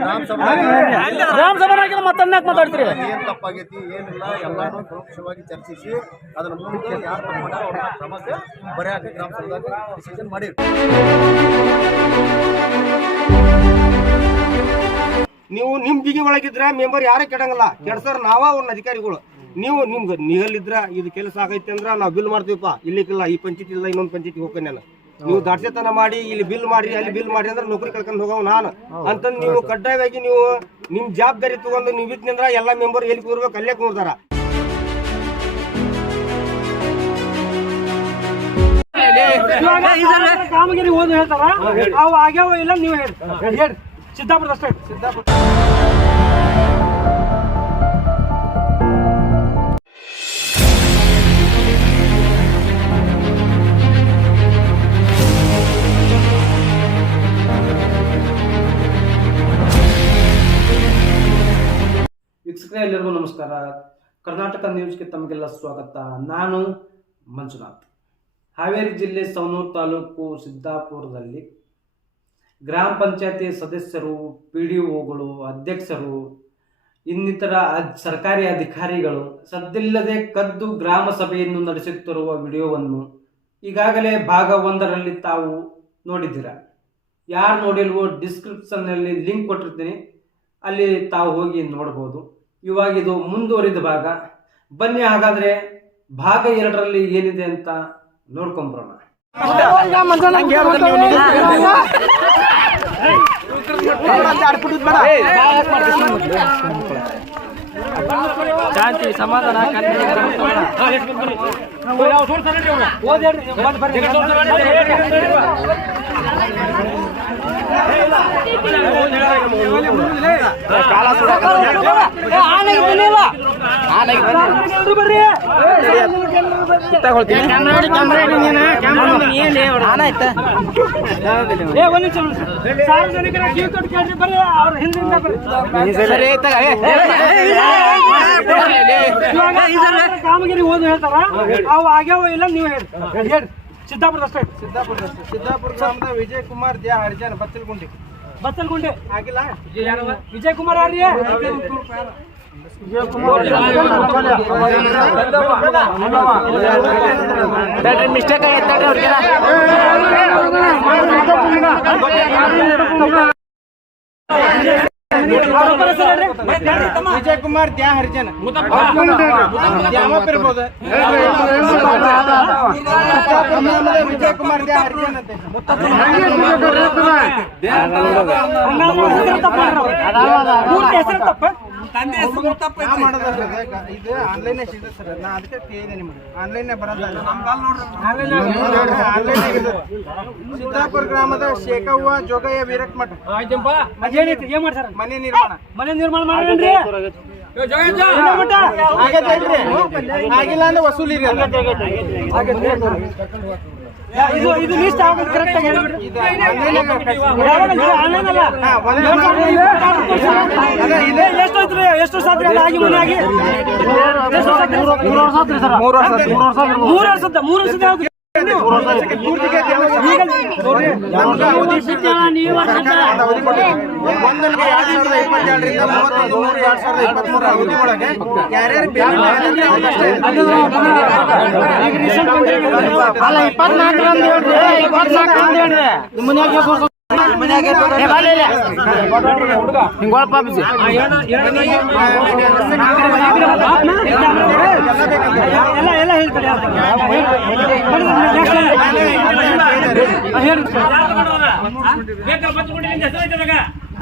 ಗ್ರಾಮ ಸಭಾ ಮಾತಾಡ್ತೀರಿ? ಏನ್ ತಪ್ಪಾಗೈತಿ ಏನಿಲ್ಲ ಎಲ್ಲಾನು ಪರೋಕ್ಷವಾಗಿ ಚರ್ಚಿಸಿ ಅದನ್ನ ಮುಂದೆ ಯಾರು ಅವ್ರ ಕ್ರಮಕ್ಕೆ ಬರೆಯಾಕ ಗ್ರಾಮ ಸಭಾದಾಗ ಡಿಸಿಷನ್ ಮಾಡಿರಿ. ನೀವು ನಿಮ್ ಬಿಗಿ ಒಳಗಿದ್ರ ಮೆಂಬರ್ ಯಾರೇ ಕೆಡಂಗಲ್ಲ. ಕೆಡ್ಸೋರ್ ನಾವ ಅವ್ರನ್ನ ಅಧಿಕಾರಿಗಳು. ನೀವು ನಿಮ್ಗೆ ನಿಗಲ್ಲಿದ್ರ ಇದು ಕೆಲಸ ಆಗೈತೆ ಅಂದ್ರ ನಾವು ಬಿಲ್ ಮಾಡ್ತೀವಪ್ಪ. ಇಲ್ಲಿಕ್ಕಿಲ್ಲ ಈ ಪಂಚಾಯತಿ ಇಲ್ಲ ಇನ್ನೊಂದು ಪಂಚಾಯತಿ ಹೋಗ್ತೀನಿ ನಾನು. ನೀವು ದಾಟ್ಸೆತನ ಮಾಡಿ ಇಲ್ಲಿ ಬಿಲ್ ಮಾಡಿ ಅಲ್ಲಿ ಬಿಲ್ ಮಾಡಿ ಅಂದ್ರೆ ನೌಕರಿ ಕಳ್ಕೊಂಡು ಹೋಗವ್ ನಾನು. ಅಂತಂದ್ ನೀವು ಕಡ್ಡಾಯವಾಗಿ ನೀವು ನಿಮ್ ಜವಾಬ್ದಾರಿ ತಗೊಂಡು ನೀವು ಇದ್ನಂದ್ರ ಎಲ್ಲಾ ಮೆಂಬರ್ ಎಲ್ಲಿ ಕೂರ್ಬೇಕು ಅಲ್ಲೇ ಕೂರ್ತಾರ. ಕಾಮಗಿರಿ ಓದು ಹೇಳ್ತಾರ. ಅವು ಆಗ್ಯಾವ ಇಲ್ಲ ನೀವು ಹೇಳಿ. ಹೇಳಿ. ಸಿದ್ದಾಪುರ ಅಷ್ಟೇ. ಸಿದ್ದಾಪುರ. ಎಲ್ಲರಿಗೂ ನಮಸ್ಕಾರ. ಕರ್ನಾಟಕ ನ್ಯೂಸ್ಗೆ ತಮಗೆಲ್ಲ ಸ್ವಾಗತ. ನಾನು ಮಂಜುನಾಥ್. ಹಾವೇರಿ ಜಿಲ್ಲೆ ಸವನೂರು ತಾಲೂಕು ಸಿದ್ದಾಪುರದಲ್ಲಿ ಗ್ರಾಮ ಪಂಚಾಯತಿ ಸದಸ್ಯರು, ಪಿ ಡಿ ಒಗಳು, ಅಧ್ಯಕ್ಷರು, ಇನ್ನಿತರ ಸರ್ಕಾರಿ ಅಧಿಕಾರಿಗಳು ಸದ್ದಿಲ್ಲದೆ ಕದ್ದು ಗ್ರಾಮ ಸಭೆಯನ್ನು ನಡೆಸುತ್ತಿರುವ ವಿಡಿಯೋವನ್ನು ಈಗಾಗಲೇ ಭಾಗ ಒಂದರಲ್ಲಿ ತಾವು ನೋಡಿದ್ದೀರಾ. ಯಾರು ನೋಡಿಲ್ವೋ ಡಿಸ್ಕ್ರಿಪ್ಷನ್ನಲ್ಲಿ ಲಿಂಕ್ ಕೊಟ್ಟಿರ್ತೀನಿ. ಅಲ್ಲಿ ತಾವು ಹೋಗಿ ನೋಡ್ಬೋದು. ಇವಾಗ ಇದು ಮುಂದುವರಿದ ಭಾಗ. ಬನ್ನಿ ಹಾಗಾದ್ರೆ ಭಾಗ ಎರಡರಲ್ಲಿ ಏನಿದೆ ಅಂತ ನೋಡ್ಕೊಂಬರೋಣ. ಶಾಂತಿ ಸಮಾಧಾನ ಸಾರ್ವಜನಿಕರ ಕಿವಿ ಕೊಟ್ಟು ಕೇಳ್ರಿ ಬರ್ರಿ ಅವ್ರ ಹಿಂದಿಂದ ಬರ್ರಿ ಕಾಮಗಿರಿ ಓದು ಹೇಳ್ತಾರ ಅವು ಆಗ್ಯಾವ ಇಲ್ಲ ನೀವು ಹೇಳಿ ಹೇಳಿ ಸಿದ್ದಾಪುರ ಅಷ್ಟೇ ಸಿದ್ದಾಪುರ ಸಿದ್ದಾಪುರ ಗ್ರಾಮದ ವಿಜಯ್ ಕುಮಾರ್ ದ್ಯಾ ಹರಿಜನ್ ಬತ್ತಲ್ಗುಂಡಿ ಬತ್ತಲ್ಗುಂಡಿ ಆಗಿಲ್ಲ ವಿಜಯ್ ಕುಮಾರ್ ಯಾರ್ರಿ ಮಿಸ್ಟೇಕ್ ವಿಜಯ್ ಕುಮಾರ್ ದ್ಯಾ ಹರಿಜನ್. ಇರ್ಬೋದು? ವಿಜಯ್ ಕುಮಾರ್ ದ್ಯಾ ಹರಿಜನ್ ಅಂತ. ಹೆಸರು ತಪ್ಪ. ನಾ ಮಾಡೋದಲ್ಲ ಅದೇ ಇದು ಆನ್ಲೈನ್ ಸಿಗುತ್ತೆ ಸರ್. ನಾ ಅದಕ್ಕೆ ಕೇಳಿದೆ ನಿಮ್ಗೆ. ಆನ್ಲೈನ್ ಬರೋದಲ್ಲ. ಆನ್ಲೈನ್ ಸಿದ್ದಾಪುರ ಗ್ರಾಮದ ಶೇಖವ್ವ ಜೋಗಯ್ಯ ವೀರಟ್ ಮಠ. ಅದೇನೈತಿ ಏನ್ ಮಾಡ್ತಾರ ಮನೆ ನಿರ್ಮಾಣ. ಮನೆ ನಿರ್ಮಾಣ ಮಾಡ್ರಿ ಆಗಿಲ್ಲ ಅಂದ್ರೆ ವಸೂಲಿ ರೀ ಅದು. ಇದು ಇದು ಲಿಸ್ಟ್ ಆಗೋದು ಕರೆಕ್ಟ್ ಆಗಿ ಹೇಳ್ಬಿಡ್ರಿ ಎಷ್ಟು ಐತ್ರಿ ಎಷ್ಟು ವರ್ಷ ಆಗಿ ಮನೆ ಆಗಿ? ಎಷ್ಟು ವರ್ಷ? ಮೂರು ವರ್ಷ ಮೂರು ವರ್ಷ ಮೂರು ವರ್ಷದ ಮೂರು ವರ್ಷದ ಒಂದೊಂದಿಗೆ ಎರಡ್ ಸಾವಿರದ ಇಪ್ಪತ್ತೆರಡರಿಂದ ಮೂವತ್ತೊಂದು ಮೂರು ಎರಡ್ ಸಾವಿರದ ಇಪ್ಪತ್ಮೂರರ ಅವಧಿ ಒಳಗೆ ಯಾರ್ಯಾರು ಪೇಮೆಂಟ್ ಮಾಡಿದ್ರೆ ಅವ್ರಷ್ಟೇ ಈಗ recent ಬಂದಿರೋದು. ಅಲ್ಲ ಇಪ್ಪತ್ನಾಲ್ಕರಂದು ಹೇಳ್ರಿ ಇಪ್ಪತ್ನಾಲ್ಕರಂದು ಹೇಳ್ರಿ. ನಿಮ್ಮ ಮನ್ಯಾಗ ಹಿಂಗೊಳಪ್ಪ ಬಿಸಿ ಎಲ್ಲ ಎಲ್ಲ ಹೇಳ್ತಾರೆ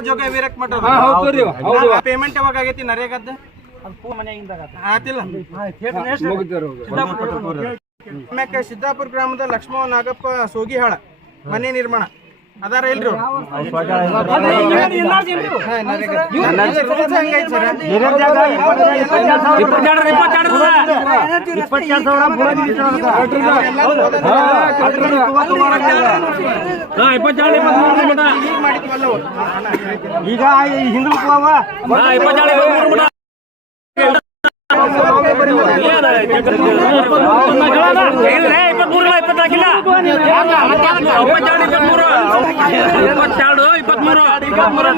ಜೋಗ ವೀರಕ್ ಪೇಮೆಂಟ್ ಯಾವಾಗ ಆಗೈತಿ ನರೇಗದ್ದ ಸಿದ್ದಾಪುರ ಗ್ರಾಮದ ಲಕ್ಷ್ಮಣ ನಾಗಪ್ಪ ಸೋಗಿಹಾಳ ಮನೆ ನಿರ್ಮಾಣ. ಅದೇ ಇವೇನು ಎನ್ಆರ್ಜಿ ಏನ್ರಿ ಇವು? ಹಿಂದಕ್ಕೆ ಹೋವ ಇಪ್ಪತ್ತೆರಡು ಇಪ್ಪತ್ಮೂರು.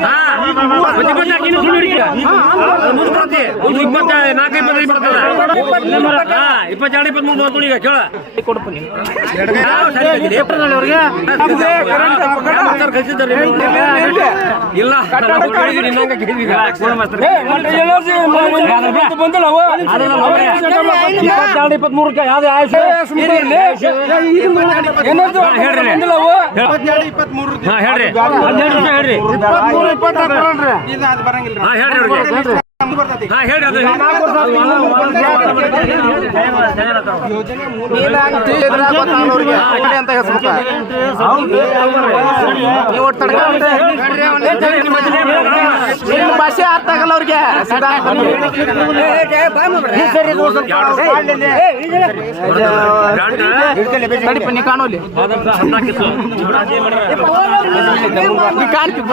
ನಾಲ್ಕು ಇಪ್ಪತ್ತೈದು ಬರ್ತದ ಇಪ್ಪತ್ತೆರಡು ಇಪ್ಪತ್ಮೂರು ಬಂತು ಈಗ ಕೇಳ. ಇಲ್ಲ ಇಪ್ಪತ್ತೆರಡು ಇಪ್ಪತ್ಮೂರಕ್ಕೆ ಯಾವ್ದು ಆಯುಷ್ ಹೇಳ್ರಿ. ಹೇಳ್ರಿ. ಅದು ಭಾಷೆ ಅರ್ಥ ಆಗಲ್ಲ ಅವ್ರಿಗೆ ಕಾಣೋಲಿ ನೀ ಕಾಣ್ತಿಪ್ಪ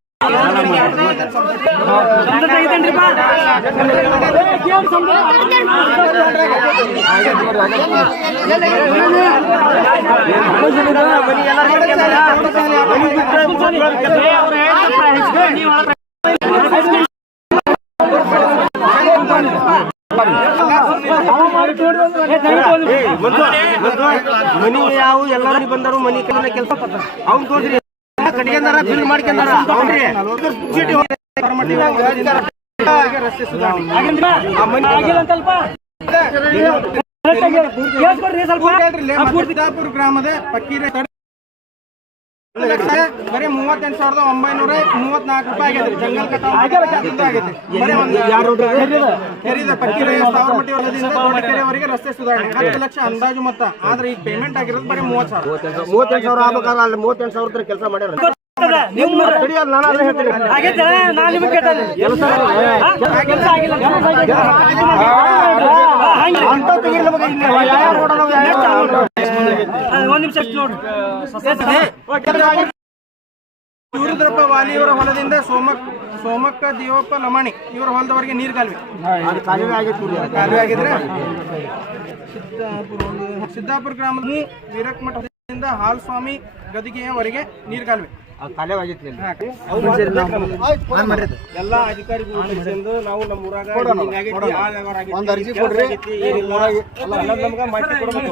ಮನಿ ಯಾವ ಎಲ್ಲಾರು ಬಂದರು ಮನಿ ಕಡೆ ಕೆಲಸ ಅವ್ನ್ ತೋದ್ರಿ ಕಟ್ಕೊಂಡಾರ ಬಿಲ್ ಮಾಡ್ಕೊಂಡಾರ ಚೀಟಿ ರಸ್ತೆ ಸುಧಾರಣೆ ಗ್ರಾಮದ ಪಕ್ಕೀರೆ ಬರೀ ಮೂವತ್ತೆಂಟು ಸಾವಿರದ ಒಂಬೈನೂರ ಮೂವತ್ನಾಲ್ಕು ರೂಪಾಯಿ ಜಂಗಲ್ ಆಗೈತಿ ಬರೀ ಒಂದು ಯಾರು ಕೆರೆದ ಪಕ್ಕಿರೆ ಸಾವಿರಮಟ್ಟಿ ಹೊಲದಿಂದ ದೊಡ್ಡಕೆರೆವರೆಗೆ ರಸ್ತೆ ಸುಧಾರಣೆ ಹತ್ತು ಲಕ್ಷ ಅಂದಾಜು ಮೊತ್ತ ಆದ್ರೆ ಈಗ ಪೇಮೆಂಟ್ ಆಗಿರೋದು ಬರೀ ಮೂವತ್ತು ಸಾವಿರ ಮೂವತ್ತೆಂಟು ಸಾವಿರ ಆಗ್ಬೇಕಾದ್ರೆ ಅಲ್ಲಿ ಮೂವತ್ತೆಂಟು ಸಾವಿರ ಕೆಲಸ ಮಾಡ್ಯಾರ ಅದ್ ನಾನು ಅದೇ ಹೇಳ್ತೀನಿ. ಅಂಥವ್ ತೆಗೀರಿ ನಮಗೆ ಇಲ್ಲಿ. ಯಾರ್ಯಾರು ನೋಡೋಣ, ಯಾರ್ಯಾರು ನೋಡೋಣ. ನೋಡ್ರಿ ಸೂರ್ಯದ್ರಪ್ಪ ವಾಲಿಯವರ ಹೊಲದಿಂದ ಸೋಮಕ್ ಸೋಮಕ್ಕ ದೇವಪ್ಪ ಲಮಾಣಿ ಇವರ ಹೊಲದವರೆಗೆ ನೀರು ಕಾಲುವೆ. ಅದು ಕಾಲುವೆ ಆಗಿದ್ರೆ ಸಿದ್ದಾಪುರ ಸಿದ್ದಾಪುರ ಗ್ರಾಮದ ವೀರಕ್ ಮಠದಿಂದ ಹಾಲ್ ಸ್ವಾಮಿ ಗದಿಗೆಯವರೆಗೆ ನೀರು ಕಾಲುವೆ. ಎಲ್ಲ ಅಧಿಕಾರಿಗಳು ನಾವು ನಮ್ಮ ಊರಾಗ ಹಿಂಗ್ ಆಗೈತಿ, ಆ ವ್ಯವಹಾರ ಆಗೈತಿ, ಒಂದ್ ಅರ್ಜಿ ಕೆಲ್ಸ ಕೊಡ್ರಿ. ಆಗೈತಿ, ಏನಿಲ್ಲ. ಅಲ್ಲ, ನಮ್ಗೆ ಮಾಹಿತಿ ಕೊಡ್ಬೇಕು.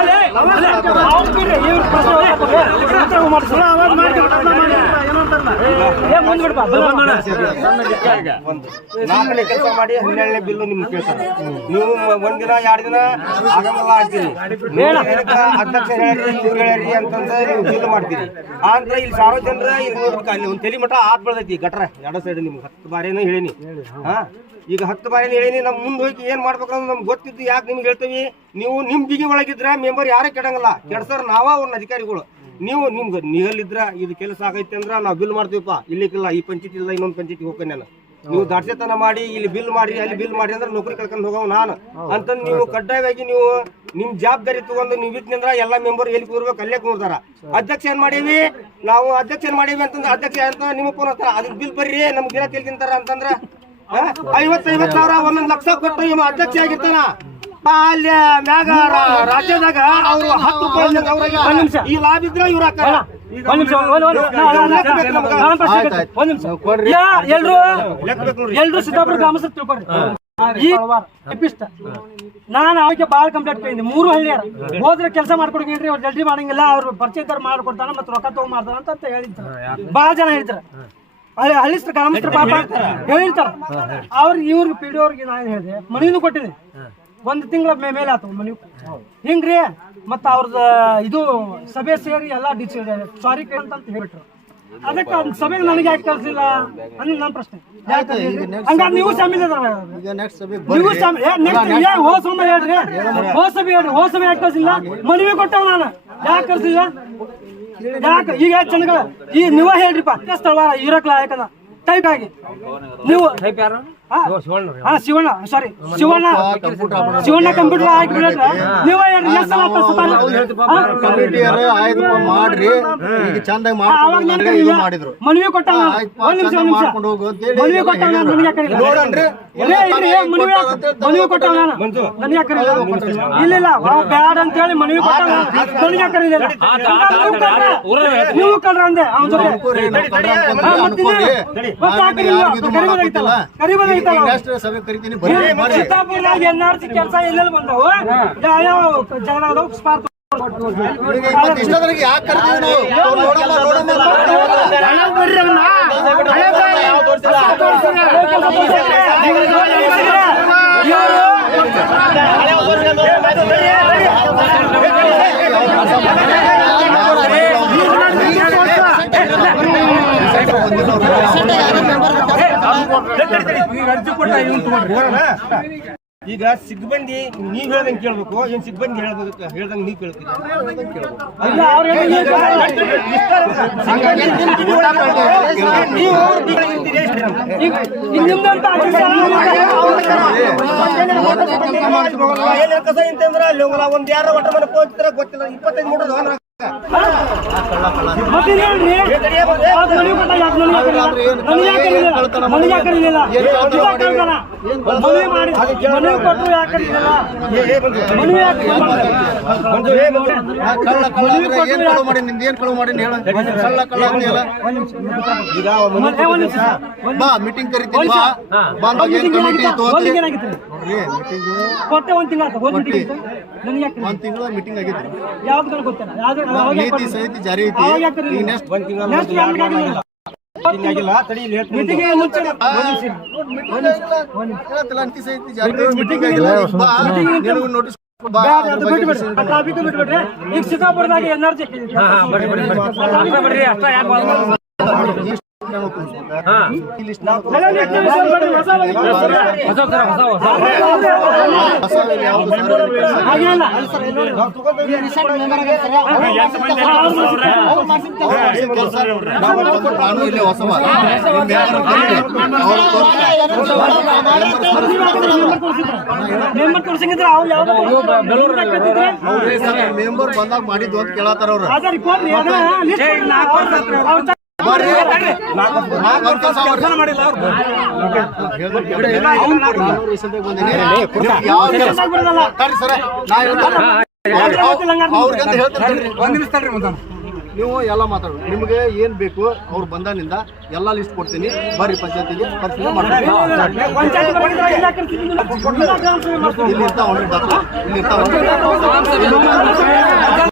ನಾಲ್ಕನೇ ಕೆಲಸ ಮಾಡಿ ಹನ್ನೆರಡನೇ ಬಿಲ್ಲು ನಿಮ್ಗೆ ಕೇಳ್ತಾರೆ. ನೀವು ಒಂದಿನ ಎರಡು ದಿನ ಆಗಮಲ್ಲ ಅಂತೀರಿ ಅಧ್ಯಕ್ಷ ಹೇಳ್ರಿ ಇವ್ರು ಹೇಳ್ರಿ ಅಂತಂದ್ರೆ ನೀವು ಬಿಲ್ ಮಾಡ್ತೀರಿ. ಆದ್ರೆ ಇಲ್ಲಿ ಸಾರ್ವಜನರ ಜನರ ಇಲ್ಲಿ ನೋಡ್ಬೇಕು ಅಲ್ಲಿ ಒಂದು ತಲೆ ಮಠ ಆತ್ ಬೆಳ್ದೈತಿ ಗಟ್ರ ಎರಡು ಸೈಡ್ ನಿಮ್ಗೆ ಹತ್ತು ಬಾರಿನೂ ಹೇಳಿನಿ. ಹಾ? ಈಗ ಹತ್ತು ಬಾರಿ ಹೇಳಿನಿ ನಮ್ ಮುಂದೆ ಹೋಗಿ ಏನ್ ಮಾಡ್ಬೇಕು ಅಂದ್ರೆ ನಮ್ಗೆ ಗೊತ್ತಿದ್ದು ಯಾಕೆ ನಿಮ್ಗೆ ಹೇಳ್ತೀವಿ? ನೀವು ನಿಮ್ ಬಿಗಿ ಒಳಗಿದ್ರೆ ಮೆಂಬರ್ ಯಾರೇ ಕೆಡಂಗಲ್ಲ. ಕೆಡ್ಸೋರ್ ನಾವ ಅವ್ರನ್ನ ಅಧಿಕಾರಿಗಳು. ನೀವು ನಿಮ್ಗೆ ನಿಗಲ್ಲಿದ್ರ ಇದು ಕೆಲಸ ಆಗೈತೆ ಅಂದ್ರೆ ನಾವು ಬಿಲ್ ಮಾಡ್ತೀವಪ್ಪ. ಇಲ್ಲಿಕ್ಕಿಲ್ಲ ಈ ಪಂಚಾಯತಿ ಇಲ್ಲ ಇನ್ನೊಂದು ಪಂಚಾಯತಿ ಹೋಗ್ತೇನೆ ನಾನು. ನೀವು ದಾಡ್ಸೆತನ ಮಾಡಿ ಇಲ್ಲಿ ಬಿಲ್ ಮಾಡಿ ಅಲ್ಲಿ ಬಿಲ್ ಮಾಡಿ ಅಂದ್ರೆ ನೌಕರಿ ಕಳ್ಕೊಂಡು ಹೋಗವ್ ನಾನು. ಅಂತಂದ್ ನೀವು ಕಡ್ಡಾಯವಾಗಿ ನೀವು ನಿಮ್ ಜವಾಬ್ದಾರಿ ತಗೊಂಡು ನೀವು ಇಟ್ನಿಂದ್ರ ಎಲ್ಲಾ ಮೆಂಬರ್ ಎಲ್ಲಿ ಕೂರ್ಬೇಕು ಅಲ್ಲೇ ಕೂರ್ತಾರ. ಅಧ್ಯಕ್ಷ ಏನ್ ಮಾಡೀವಿ? ನಾವು ಅಧ್ಯಕ್ಷ ಏನ್ ಮಾಡೀವಿ ಅಂತಂದ್ರೆ ಅಧ್ಯಕ್ಷ ಅಂತ ನಿಮಗೆ ಫೋನ್ ಹತ್ತಾರ ಅದಕ್ಕೆ ಬಿಲ್ ಬರ್ರಿ ನಮ್ಗೆ ದಿನ ತಿಂತಾರ ಅಂತಂದ್ರ ಐವತ್ತು ಐವತ್ತು ಸಾವಿರ ಒಂದೊಂದ್ ಲಕ್ಷ ಕೊಟ್ಟು ಇವ ಅಧ್ಯಕ್ಷ ಆಗಿರ್ತಾನ. ಅಲ್ಲಿ ಮ್ಯಾಗ ರಾಜ್ಯದಾಗ ಅವ್ರು ಹತ್ತು ರೂಪಾಯಿ ಅವ್ರಿಗೆ ಒಂದ್ ನಿಮಿಷ. ಈ ಲಾಭ ಇದ್ರೆ ಇವ್ರ ಎಲ್ರು? ಲೆಕ್ಕ ಬೇಕು ನೋಡ್ರಿ. ಎಲ್ರು ಸಿದ್ದಾಪುರ ಗ್ರಾಮಸ್ಥರು ತಿಳ್ಕೊಡ್ರಿ ನಾನು ಅವಕ್ಕೆ ಬಾಳ ಕಂಪ್ಲೇಂಟ್ ಕೇಳಿದ್ದೆ ಮೂರು ಹಳ್ಳಿಯ ಹೋದ್ರೆ ಕೆಲಸ ಮಾಡ್ಕೊಡ್ಕೇನ್ರಿ ಅವ್ರು ಜಲ್ದಿ ಮಾಡಂಗಿಲ್ಲ. ಅವ್ರು ಪರಿಚಯ ಮಾಡ್ಕೊಡ್ತಾನ ಮತ್ತೆ ರೊಕ್ಕ ತಗೊಂಡ್ ಮಾಡ್ತಾನ ಅಂತ ಹೇಳಿದ್ರು ಬಹಳ ಜನ ಹೇಳ್ತಾರೆ ಹಳ್ಳಿ ಹಳ್ಳಿಸ್ತ್ರ ಗ್ರಾಮಸ್ಥರ ಪಾಪ ಹೇಳಿರ್ತಾರ ಅವ್ರಿಗೆ ಇವ್ರಿಗೆ ಪಿ ಡಿ ಅವ್ರಿಗೆ ನಾನು ಹೇಳಿದೆ. ಮನೆಯನ್ನು ಕೊಟ್ಟಿದೆ ಒಂದು ತಿಂಗಳ ಮೇಲೆ ಆತು ಮನೆ ಹಿಂಗ್ರಿ? ಮತ್ತ ಅವ್ರದ ಇದು ಸಭೆ ಸೇರಿ ಎಲ್ಲಾ ಡಿಸಿ ಸಾರಿ ಅಂತ ಹೇಳ್ಬಿಟ್ರು. ಅದಕ್ಕೆ ಅದ್ ಸಭೆಗೆ ನನಗೆ ಯಾಕೆ ಕಳ್ಸಿಲ್ಲ ಅಂದ್ರೆ ನನ್ನ ಪ್ರಶ್ನೆ. ಯಾಕೆ ಕಳ್ಸಿಲ್ಲ? ನೀವು ಶಾಮಿಲ್ ನೀವು ಶಾಮಿಲ್ ಏ ಹೋ ಸಮ ಹೇಳ್ರಿ. ಹೋ ಸಭೆ ಹೇಳ್ರಿ. ಹೋ ಸಭೆ ಯಾಕೆ ಕಳ್ಸಿಲ್ಲ ಮನವಿ ಕೊಟ್ಟವ ನಾನು. ಯಾಕೆ ಕಳ್ಸಿಲ್ಲ ಈಗ ಜನಗಳ ಈ ನೀವ ಹೇಳ್ರಿಪ್ಪ. ಸ್ಥಳವಾರ ಇರಕ್ ಲಾಯಕದ ಟೈಪ್ ಆಗಿ. ನೀವು ಹಾ, ಹಾ ಶಿವಣ್ಣ ಸಾರಿ ಶಿವಣ್ಣ. ಶಿವಣ್ಣ ಕಂಪ್ಯೂಟರ್ ಹಾಕಿ ಬಿಡ್ರಿ ನೀವ ಹೇಳ್ರಿ ಎಷ್ಟು ಸಲ ಆತ ಸುತ್ತಾಡಿ? ಹಾ? ಮಾಡ್ರಿ. ಈಗ ಚಂದಾಗಿ ಅವಾಗ ನನ್ ಕೈಲಿ ಇದು ಮಾಡಿದ್ರು. ಮನವಿ ಕೊಟ್ಟ ಒಂದ್ ನಿಮಿಷ ಚಂದ ಒಂದ್ ನಿಮಿಷ. ಮಾಡ್ಕೊಂಡು ಹೋಗು ಅಂತೇಳಿ ಮನವಿ ಎಲ್ಲ ಕೊಟ್ಟ ಹೇಳಿದ್ರು. ನನಗೆ ಯಾಕೆ ಕರೀಲಿಲ್ಲ? ನೋಡನ್ರಿ ಇಲ್ಲೇ ಇಲ್ರಿ, ಮನವಿ ಮನವಿ ಕೊಟ್ಟ ನನಗೆ ಇಲ್ಲ ಇಲ್ಲ ಅವ ಬ್ಯಾಡ ಅಂತ ಹೇಳಿ ಮನವಿ ಕೊಟ್ಟ ನನಗೆ ಯಾಕೆ ಕರೀಲಿಲ್ಲ? ನೀವು ಕಳ್ರ ನೀವು ಕಳ್ರ ಅಂದೆ ಅವನ ಜೊತೆ. ಹಾ? ಮತ್ತೆ ಕರಿಬೋದಾಗಿತ್ತಲ್ಲ? ಕರಿಬೋದಾಗಿತ್ತಲ್ಲ? ಸಭೆ ಕರಿತೀನಿ ಕೆಲಸ ಎಲ್ಲೆಲ್ಲಿ ಬಂದವು? ಅದಾವು ಸ್ಪಾರ್ಕ್ ಇಷ್ಟೊತ್ತರೆಗೆ ಯಾಕೆ ಕರಿತೀವಿ ನಾವು? ಅವ್ರು ನೋಡಲ್ಲ ನೋಡಲ್ಲ ಈಗ ಸಿಬ್ಬಂದಿ ನೀವ್ ಹೇಳ್ದಂಗ್ ಕೇಳ್ಬೇಕು. ಏನ್ ಸಿಬ್ಬಂದಿ ಹೇಳ್ಬೇಕು ಹೇಳ್ದಂಗ್ ನೀವ್ ಕೇಳ್ತೀರಿ? ಏನ್ ಕಸ ಅಲ್ಲಿ ಒಂದ್ ಯಾರ ಒಟ್ಟ ಮನೆ ಹೋಗ್ತಿದ್ರ ಗೊತ್ತಿಲ್ಲ. ಇಪ್ಪತ್ತೈದು ಮೂಟದ ಮೀಟಿಂಗ್ ಬಂದಾಗ ಒಂದ್ ತಿಂಗ್ಳು ಮೀಟಿಂಗ್ ಆಗಿತ್ತು ಯಾವ್ದು ಗೊತ್ತಿಲ್ಲ ನೀತಿ ಸಹಿತ ಜಾರಿ ಐತಿ? ಈಗ ನೆಕ್ಸ್ಟ್ ಒಂದ್ ತಿಂಗಳ ನೀತಿ ಸಹಿತ ಜಾರಿ ಮೀಟಿಂಗ್ ಆಗಿಲ್ಲ ನೋಟಿಸ್. ಈಗ ಸಿದ್ದಾಪುರದಾಗ ಎನರ್ಜಿ ಮೆಂಬರ್ ಮೆಂಬರ್ ಬಂದಾಗ ಮಾಡಿದ್ದು ಅಂತ ಕೇಳತ್ತಾರ ಅವ್ರು ನೀವು ಎಲ್ಲ ಮಾತಾಡೋದು ನಿಮಗೆ ಏನ್ ಬೇಕು ಅವ್ರು ಬಂದಾನಿಂದ ಎಲ್ಲ ಲಿಸ್ಟ್ ಕೊಡ್ತೀನಿ. ಬರ್ರಿ ಪಂಚಾಯತಿಗೆ ಪರಿಶೀಲನೆ ಮಾಡ್ತೀನಿ ಇಲ್ಲ ಕರ್ಸಿದ್ದೀನಿ. ಇಲ್ಲ ಗ್ರಾಮ ಸಭೆ ಮಾಡ್ತೀನಿ. ಇಲ್ಲಿ ಇರ್ತಾವನ್ರಿ ಡಾಕ್ಟರ್ ಇಲ್ಲಿ ಇರ್ತಾವ ಮಂಜಾನ ಒಂದ್ ನಿಮಿಷ ತಡಿ ಅವ್ರು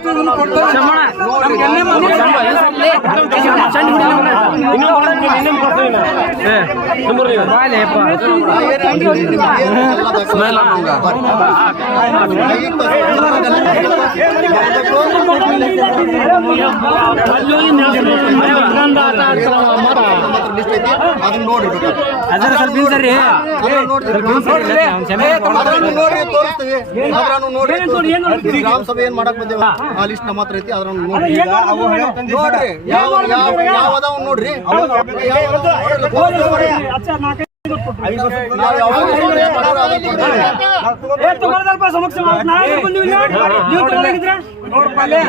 ಇದು ಆಗಲ್ಲ? ಅದನ್ನ ನೋಡ್ರಿ ತೋರಿಸ್ತೀವಿ ಅದ್ರಾನು ನೋಡಿ ತೋರಿಸ್ತೀವಿ. ಗ್ರಾಮ ಸಭೆ ಏನ್ ಮಾಡಕ್ ಬಂದೇವ? ಆ ಲಿಸ್ಟ್ ನಮ್ಮ ಹತ್ರ ಐತಿ ಅದ್ರಾನು ನೋಡ್ರಿ. ನೋಡ್ರಿ. ಯಾವ ಯಾವ ಅದಾವ ನೋಡ್ರಿ?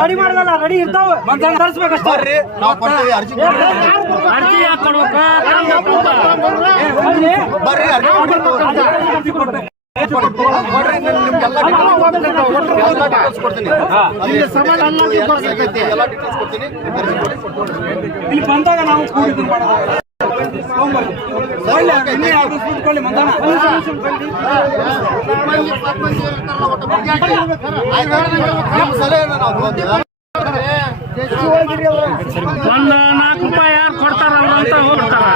ರೆಡಿ ಮಾಡಲ್ಲ ರೆಡಿ ಇರ್ತಾವ. ತರಿಸ್ಬೇಕಷ್ಟೇ. ಬರ್ರಿ ನಾವ್ ಕೊಡ್ತೀವಿ ಅರ್ಜಿ ಕೊಡ್ತೀವಿ. ಬರ್ರಿ ಅರ್ಜಿ. ಇಲ್ಲಿ ಬಂದಾಗ ನಾವು ಮಾಡೋದು. ತಗೊಂಬರ್ರಿ. ಒಂದ್ ನಾಲ್ಕು ರೂಪಾಯಿ ಯಾರು ಕೊಡ್ತಾರಲ್ಲ ಅಂತ ಹೋಗ್ಬಿಡ್ತಾರ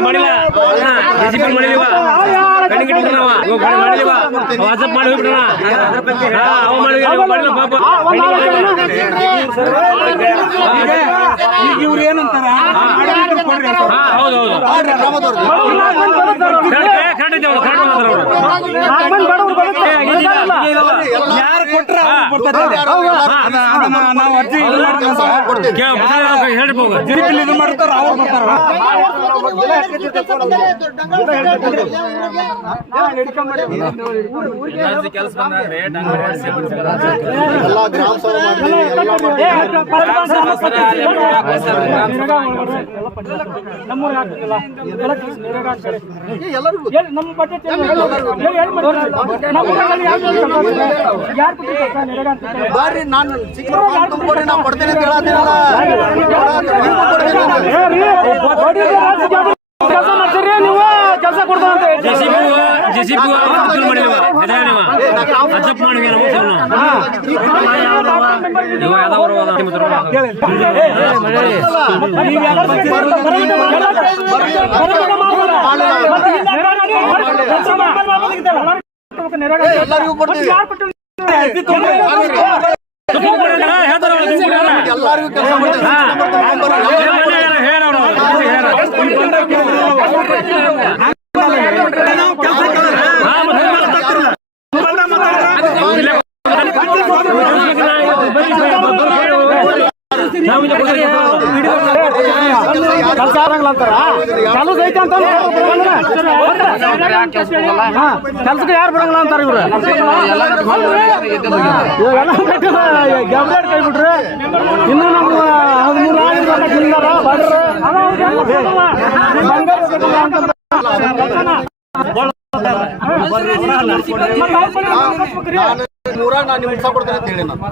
ಮಾಡಿಲ್ಲ. ಡಿಸಿಪ್ಲಿನ್ ಇವಾಗ ಕಣ್ಣು ವಾಟ್ಸಪ್ ಮಾಡಿ ಹೋಗ್ಬಿಡೋಣ ಅವ ಮಾಡಿಲ್ಲ ಇವ ಮಾಡಿಲ್ಲ ಪಾಪ ಈಗ ಇವ್ರು ಏನಂತಾರ ಯಾರು ಕೊಟ್ರೆ ನಾವು ಅರ್ಜಿ ಇದು ಇದು ಮಾಡ್ತಾರ ಅವ್ರು ಬರ್ತಾರ ಎಲ್ಲ ಗ್ರಾಮ ಸಭೆ ಮಾಡ್ತೀವಿ ಎಲ್ಲ ನಮ್ಮೂರ್ ಹಾಕ್ಬೇಕಲ್ಲ ಎಲ್ಲ ಕೆಲ್ಸ ಹಾಕ್ತಾರೆ. ಎಲ್ಲರಿಗೂ? ನಮ್ಮ ಬಜೆಟ್ ಯಾರ್ ಕೊಡ್ತಾರೆ? ನೀರಾಗ ಹಾಕ್ತಾರೆ? ನಾನು ಚಿಕ್ಕ ಕೊಡ್ತೇನೆ ಅಂತ ಕೆಲಸ ಮಾಡ್ತೀರಿ ನೀವು? ಕೆಲಸ ಅಂತ ಹೇಳ್ತೀರಿ. ಜೆಸಿಬಿ ಜೆಸಿಬಿ ಮಾಡಿಲ್ವ ಹೆದರವ ಅಜ್ಜಪ್ ಮಾಡಿದ್ವಿ ಇವ ಯಾವ್ದೋ ಬರುವಾಗ ನೀವ್ ಯಾರ್ ಬರ್ತೀರಿ? ಬರೋದನ್ನ ಮಾಡ್ಬೋದಾ? ಮತ್ತೆ ಇಲ್ಲ ಬೇಡ ನೀವು ಕೆಲಸ ಮಾಡ್ಕೊಂಡು ಮಾಡ್ಬೋದಿತ್ತಲ್ಲ. ನೀರಾಗ ಹಾಕ್ತಾರೆ. ಎಲ್ಲರಿಗೂ ಕೊಡ್ತೀವಿ ಯಾರ್ ಕೊಟ್ಟಿಲ್ಲ? ಎಲ್ಲರಿಗೂ ಕೆಲಸ ಮಾಡ್ತೀವಿ ಕೆಲಸ ಆಗಂಗಿಲ್ಲ ಅಂತಾರ ಕೆಲಸ ಐತೆ ಅಂತ ಕೆಲ್ಸಕ್ಕೆ ಯಾರು ಬರಂಗಿಲ್ಲ ಅಂತಾರ ಇವ್ರು ಇವೆಲ್ಲ ಕಟ್ಟಿದ ಗ್ಯಾಬ್ಲೆಟ್ ಕೈ ಬಿಟ್ರೆ ಇನ್ನು ನಮ್ಮ ಹದಿಮೂರು ಆಗಿರ್ಬೇಕಾರ ಬಂಗಾರ ಅಂತಂದ್ರೆ ನಾನು ನಿಮ್ಗೆ ಉತ್ಸಾಹ ಕೊಡ್ತೇನೆ ಅಂತ ಹೇಳಿ ನಾನು.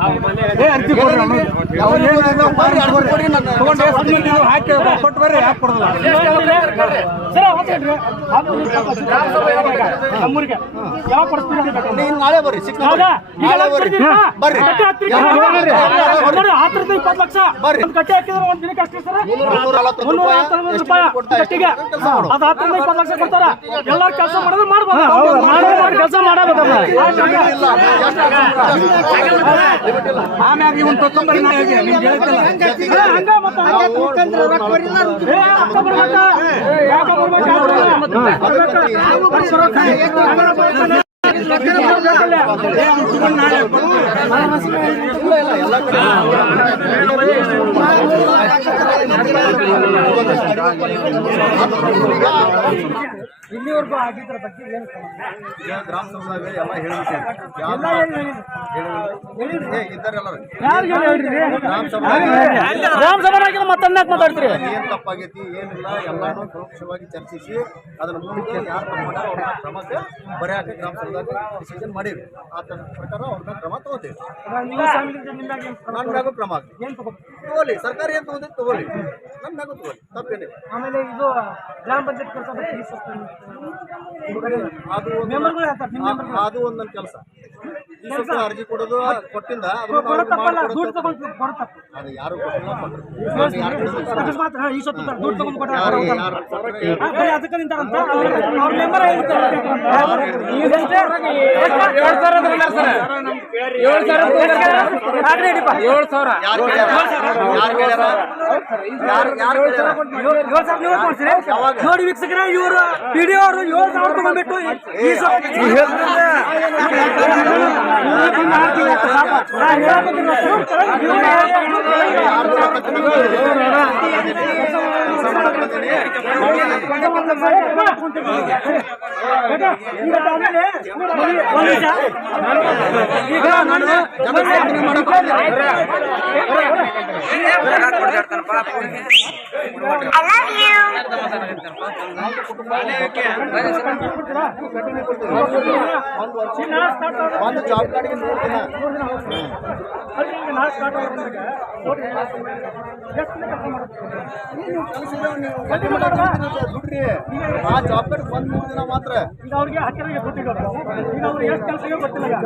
ನೀವು ನಾಳೆ ಬರ್ರಿ ಸಿಕ್ಕ ನಾಳೆ. ಎಲ್ಲ ಬರ್ರಿ? ಬರ್ರಿ. ಹತ್ತರಿಂದ ಇಪ್ಪತ್ತು ಲಕ್ಷ. ಬರ್ರಿ. ಒಂದು ಕಟ್ಟಿ ಹಾಕಿದ್ರೆ ಒಂದು ದಿನಕ್ಕೆ ಅಷ್ಟೇ ಸರ್? ಮುನ್ನೂರ ಹತ್ತೊಂಬತ್ತು ರೂಪಾಯಿ. ಕಟ್ಟಿಗೆ. ಅದು ಹತ್ತರಿಂದ ಇಪ್ಪತ್ತು ಲಕ್ಷ ಕೊಡ್ತಾರ. ಎಲ್ಲಾರು ಕೆಲಸ ಮಾಡಿದ್ರೆ ಮಾಡ್ಬೋದು. ಕೆಲಸ ಮಾಡಬಹುದು ಆಮ್ಯಾಗ ಇವನ್ ತಕೊಂಬರಿ ನಾ ಹೇಗೆ ನಿಮ್ಗೆ ಹೇಳ್ತಲ್ಲ ಹಂಗ ಮತ್ತೆ ಏ, ಅಕ್ಕ ಬರ್ಬೇಕಾ? ಯಾಕ ಬರ್ಬೇಕಾ? ಇಲ್ಲಿವರೆಗೂ ಆಗಿದ್ರ ಬಗ್ಗೆ ಏನು? ಗ್ರಾಮ ಸಮುದಾಯ ಎಲ್ಲ ಹೇಳಿದ್ರು? ಗ್ರಾಮ ಗ್ರಾಮ ಸಭಾನಾಗಿನ ಮಾತಾಡ್ತೀರಿ? ಏನ್ ತಪ್ಪಾಗೈತಿ ಏನಿಲ್ಲ ಎಲ್ಲಾನು ಪರೋಕ್ಷವಾಗಿ ಚರ್ಚಿಸಿ ಅದನ್ನ ಮುಂದೆ ಯಾರು ತಪ್ಪು ಮಾಡ್ಯಾರ ಅವ್ರ ಮೇಲೆ ಕ್ರಮಕ್ಕೆ ಬರೆಯಾಕ ಗ್ರಾಮ ಸಭಾದಾಗ ಡಿಸಿಷನ್ ಮಾಡಿದ್ರು. ಆ ತರ ಪ್ರಕಾರ ಅವ್ರನ್ನ ಕ್ರಮ ತಗೋತೀವಿ? ನನ್ನ ಮ್ಯಾಗೂ ಕ್ರಮ ಏನ್ ತಗೋಲಿ ಸರ್ಕಾರ ಏನ್ ತಗೋದಿ ತಗೋಲಿ. ನನ್ನ ಮ್ಯಾಗೂ ತಗೋಲಿ ತಪ್ಪೇನಿಲ್ಲ. ಆಮೇಲೆ ಇದು ಗ್ರಾಮ ಪಂಚಾಯತ್ ಕೆಲಸ ಅದು ಒಂದು- ಹೇಳ್ತಾರೆ ನಿಮ್ಮ ಆ- ಅದು ಒಂದು ನನ್ನ ಕೆಲಸ. ಅರ್ಜಿ ಕೊಡೋದು ಕೊಟ್ಟಿಂದ ಅದು ಯಾರು ಏಳು ಸಾವಿರ? ನೋಡಿ ವೀಕ್ಷಕರ ಇವರು ವಿಡಿಯೋ ಅವರು ಏಳು ಸಾವಿರ ತಗೊಂಡ್ಬಿಟ್ಟು ಈ ಸೊತ್ತು- ನಾ ಹೇಳಕತ್ತೀನಿ ಇವತ್ತು. ಇವ್ರು ಯಾರು ಕೊಡಕತ್ತೀನಿ? ಕೆಲಸ ಮಾಡಕತ್ತೀನಿ. ಈಗ ನಾನು ಜನಪ್ರತಿನಿಧಿ ಮಾಡಕತ್ತೀನಿ. ಒಂದು ವರ್ಷ ಒಂದು ಜಾಬ್ ಕಾರ್ಡಿಗೆ ಮೂರು ದಿನ ನೀವು ಕೆಲಸ ಇದೆ, ನೀವು ದುಡ್ರಿ ಆ ಜಾಬ್ ಕಾರ್ಡ್ ಬಂದ್ ಮೂರು ದಿನ ಮಾತ್ರ ಈಗ ಅವ್ರಿಗೆ ಹತ್ತಿರಗೆ ಕೊಟ್ಟಿದ್ದಾರೆ ಈಗ ಅವ್ರು ಎಷ್ಟು ಕೆಲಸಕ್ಕೆ ಗೊತ್ತಿಲ್ಲ ಈಗ.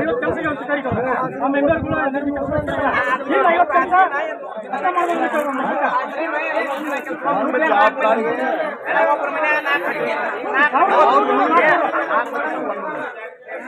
ಐವತ್ತು ಮೆಂಬರ್ಗಳು ಎಲ್ಲರಿಗೂ ಕೆಲಸ. ಈಗ ಐವತ್ತು ಕೆಲಸ ಅರ್ಥ ಮಾಡ್ಬೇಕು ನಾಲ್ಕು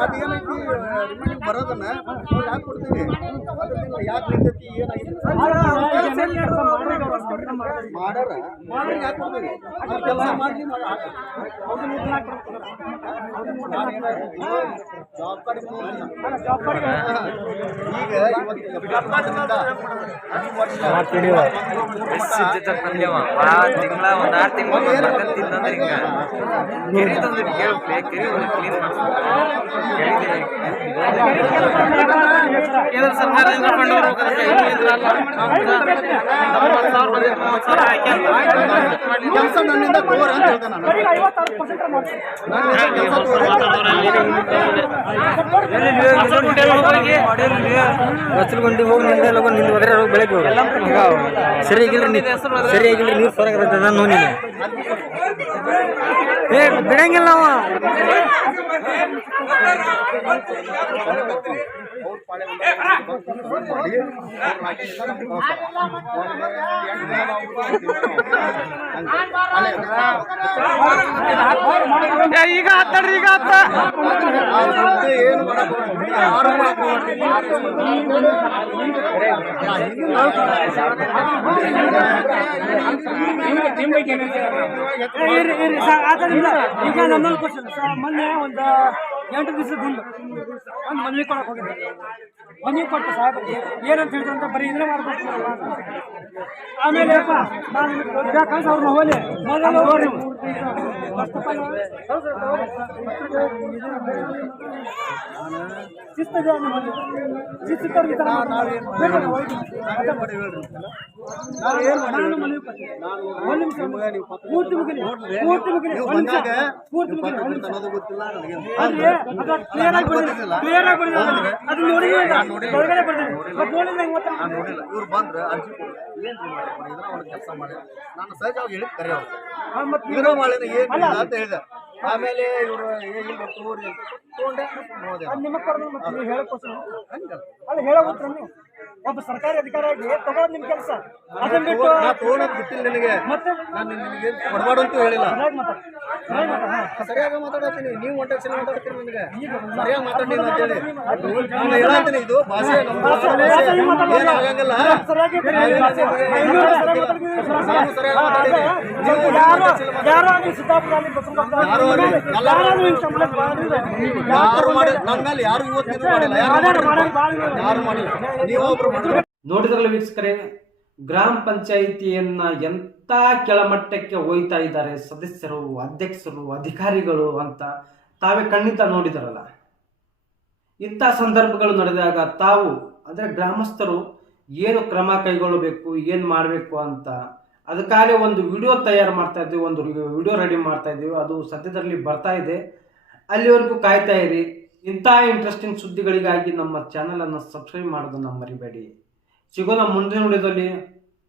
ಅದೇನೈತಿ ರಿಮೈಂಡಿಂಗ್ ಬರೋದನ್ನ ನಾವು ಯಾಕೆ ಕೊಡ್ತೀವಿ ಅದರಿಂದ ಯಾಕೆ ನಿಂತೈತಿ ಏನಾಗಿದೆ ಮಾಡಾರ ಮಾಡ್ರಿ ಯಾಕೆ ಕೊಡ್ತೀವಿ ಕೆಲಸ ಮಾಡ್ಲಿ ಜಾಬ್ ಕಾರ್ಡ್ ಈಗ ಇವತ್ತು ಎಪ್ಪತ್ತರಿಂದ ಈ ವರ್ಷ ತಿಂಗಳ ಒಂದ್ ಆರು ತಿಂಗಳು ತಿಂದಂದ್ರೆ ಹಿಂಗ ಕೆರಿ ತಂದ್ರೆ ಕೇಳ್ಬೇಕು ಕೆರಿ ಒಂದು ಕ್ಲೀನ್ ಕೇಂದ್ರ ಸರ್ಕಾರದಿಂದ ಫಂಡ್ ಬರ್ಬೇಕು ಕೆಲಸ ನನ್ನಿಂದ ತಗೋರಿ ಅಂತ ಹೇಳ್ದೆ ನಾನು ನನ್ನಿಂದ ಕೆಲಸ ಬಚ್ಚಲ್ಗೊಂಡಿ ಹೋಗಿ ನಿಂದ ಲಗು ನಿಂದ ಹೋದ್ರೆ ಹೋಗಿ ಬೆಳಗ್ಗೆ ಹೋಗಿ ಸರಿ ಆಗಿಲ್ರಿ ನೀ ಸರಿ ಆಗಿಲ್ರಿ ನೀರು ಸೊರಗ ನೋಡಿ ಏ ಬಿಡಂಗಿಲ್ಲ ನಾವು ಈಗ ಹತ್ತಡ್ರಿ ಈಗ ಹತ್ತ. ಆದ್ದರಿಂದ ಈಗ ನನ್ನ ಕ್ವಶನ್ ಸರ್ ಮೊನ್ನೆ ಒಂದು ಎಂಟು ದಿವಸದ ಹಿಂದೆ ಒಂದು ಮನವಿ ಕೊಡಕ್ಕೆ ಹೋಗಿದ್ದೆ. ಮನವಿ ಕೊಟ್ಟು ಸಾಹೇಬ್ ಏನಂತ ಹೇಳಿದ್ರು ಅಂತ ಬರೀ ಇದ್ರೆ ಮಾಡ್ಬೇಕು. ಆಮೇಲೆ ಅಪ್ಪ ನಾನು ಯಾಕಂದ್ರೆ ಅವ್ರನ್ನ ಹೋಲಿ ಮೊದಲು ಶಿಸ್ತದೆ ಹೋಗಿ. ನಾನು ಮನವಿ ಪೂರ್ತಿ ಮುಗಿಲಿ. ಪೂರ್ತಿ ಮುಗಿಲಿ. ಪೂರ್ತಿ ಮುಗಿಲಿ. ಗೊತ್ತಿಲ್ಲ ನನಗೆ ಅದು ಕ್ಲಿಯರ್ ಆಗಿ ಕ್ಲಿಯರ್ ಆಗಿ ಅದು ಮತ್ತೆ ನೋಡಿಲ್ಲ. ಹೆಂಗ್ ಗೊತ್ತಾ? ನಾನು ನೋಡಿಲ್ಲ. ಇವ್ರು ಬಂದ್ರೆ ಅರ್ಜಿ ಕೊಡು. ಏನ್ ಇದ್ರ ಅವ್ರ ಕೆಲಸ ಮಾಡಿ. ನಾನು ಸಹಜವಾಗಿ ಹೇಳಿದ್ ಕರೆ ಅವ್ರು. ಆ, ಮತ್ತೆ ಇರೋ ಅಂತ ಹೇಳಿದೆ. ಆಮೇಲೆ ಇವರು ತೊಗೊಂಡೆ ನಿಮಗೆ ಕೊಡೋದು ಮತ್ತೆ ನೀವು ಹೇಳಕ್ಕೋಸ್ಕರ ಅಲ್ಲ ನೀವು? ಒಬ್ಬ ಸರ್ಕಾರಿ ಅಧಿಕಾರಿಯಾಗಿ ತಗೊಳೋದ್ ನಿಮ್ ಕೆಲಸ. ಅದನ್ನ ಬಿಟ್ಟು ನಾ ತಗೊಂಡೋದ್ ಬಿಟ್ಟಿಲ್ಲ ನಿನಗೆ. ಮತ್ತೆ? ನಾನು ನಿನಗೆ ಕೊಡಬಾರ್ದು ಅಂತ ಹೇಳಿಲ್ಲ. ಸರಿಯಾಗಿ ಮಾತಾಡ್ ಸರಿಯಾಗಿ ಮಾತಾಡ್. ಸರಿಯಾಗಿ ಮಾತಾಡತ್ತೀನಿ. ನೀವು ಒಂಟೆ ಮಾತಾಡ್ತೀರಿ ನನಗೆ. ಸರಿಯಾಗಿ ಮಾತಾಡಿ ಅಂತ ಹೇಳಿ. ನಾನು ಹೇಳತ್ತೀನಿ ಇದು ಭಾಷೆ ನಮ್ಮ ಭಾಷೆ ಏನು ಆಗಂಗಿಲ್ಲ. ಸರಿಯಾಗಿ ನೀವು ಯಾರು. ಯಾರು ಬಸವಪ್ಪ ಯಾರು ಯಾರು ಮಾಡಿ ನನ್ನ ಮೇಲೆ ಯಾರು ಇವತ್ತು ಮಾಡಿಲ್ಲ ಯಾರು ಮಾಡಿಲ್ಲ. ನೀವು ನೋಡಿದ್ರಲ್ಲ ವೀಕ್ಷಕರೇ, ಗ್ರಾಮ ಪಂಚಾಯಿತಿಯನ್ನ ಎಂತ ಕೆಳಮಟ್ಟಕ್ಕೆ ಒಯ್ತಾ ಇದ್ದಾರೆ, ಸದಸ್ಯರು, ಅಧ್ಯಕ್ಷರು, ಅಧಿಕಾರಿಗಳು ಅಂತ ತಾವೇ ಕಣ್ಣಿಂದ ನೋಡಿದಾರಲ್ಲ. ಇಂಥ ಸಂದರ್ಭಗಳು ನಡೆದಾಗ ತಾವು, ಅಂದರೆ ಗ್ರಾಮಸ್ಥರು ಏನು ಕ್ರಮ ಕೈಗೊಳ್ಳಬೇಕು, ಏನು ಮಾಡಬೇಕು ಅಂತ ಅದಕ್ಕಾಗಿ ಒಂದು ವಿಡಿಯೋ ತಯಾರು ಮಾಡ್ತಾ ಇದ್ದೀವಿ ಒಂದು ವಿಡಿಯೋ ರೆಡಿ ಮಾಡ್ತಾ ಇದ್ದೀವಿ ಅದು ಸದ್ಯದಲ್ಲಿ ಬರ್ತಾ ಇದೆ. ಅಲ್ಲಿವರೆಗೂ ಕಾಯ್ತಾ ಇರಿ. ಇಂಥ ಇಂಟ್ರೆಸ್ಟಿಂಗ್ ಸುದ್ದಿಗಳಿಗಾಗಿ ನಮ್ಮ ಚಾನಲನ್ನು ಸಬ್ಸ್ಕ್ರೈಬ್ ಮಾಡೋದನ್ನು ಮರಿಬೇಡಿ. ಸಿಗೋಣ ಮುಂದಿನ ವಿಡಿಯೋದಲ್ಲಿ.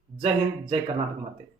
ಜೈ ಹಿಂದ್, ಜೈ ಕರ್ನಾಟಕ ಮಾತೆ.